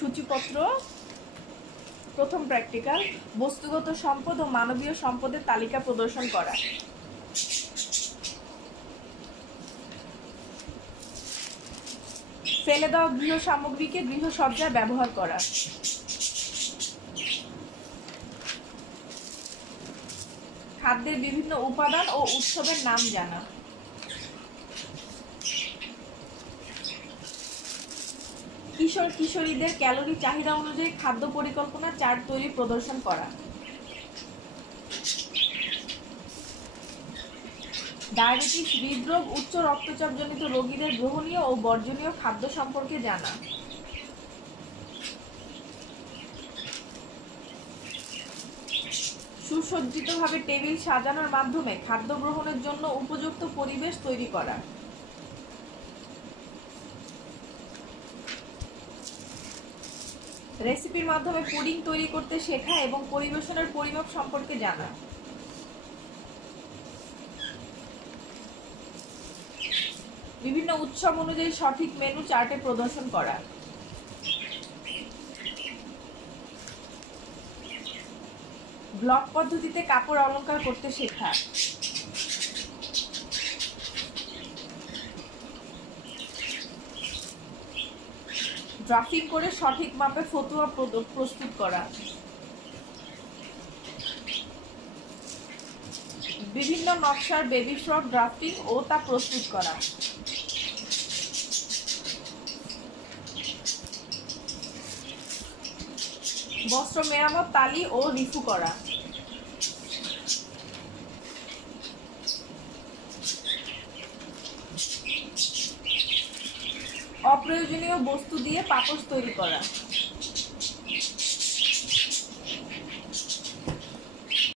সূচিপত্র। প্রথম প্র্যাকটিক্যাল, বস্তুগত সম্পদ ও মানবীয় সম্পদের তালিকা প্রদর্শন করা। ফেলে দেওয়া গৃহ সামগ্রীকে গৃহসজ্জায় ব্যবহার করা। খাদ্যের বিভিন্ন উপাদান ও উৎসবের নাম জানা। কিশোর কিশোরীদের ক্যালোরি চাহিদা অনুযায়ী খাদ্য পরিকল্পনা চার্ট তৈরি প্রদর্শন করা। ডায়াবেটিস, হৃদরোগ, উচ্চ রক্তচাপজনিত রোগীদের গ্রহণীয় ও বর্জনীয় খাদ্য সম্পর্কে জানা। সুসজ্জিতভাবে টেবিল সাজানোর মাধ্যমে খাদ্য গ্রহণের জন্য উপযুক্ত পরিবেশ তৈরি করা। রেসিপির মাধ্যমে পুডিং তৈরি করতে শেখা এবং পরিবেশনের পরিমাপ সম্পর্কে জানা। বিভিন্ন উৎসব অনুযায়ী সঠিক মেনু চার্টে প্রদর্শন করা। ব্লক পদ্ধতিতে কাপড় অলংকার করতে শেখা। ড্রাফটিং করে সঠিক মাপে ফতুয়া প্রস্তুত করা। বিভিন্ন নকশার বেবি ফ্রক ড্রাফটিং ও তা প্রস্তুত করা। বস্ত্র মেরামত, তালি ও রিফু করা। অপ্রয়োজনীয় বস্তু দিয়ে পাপোশ তৈরি করা।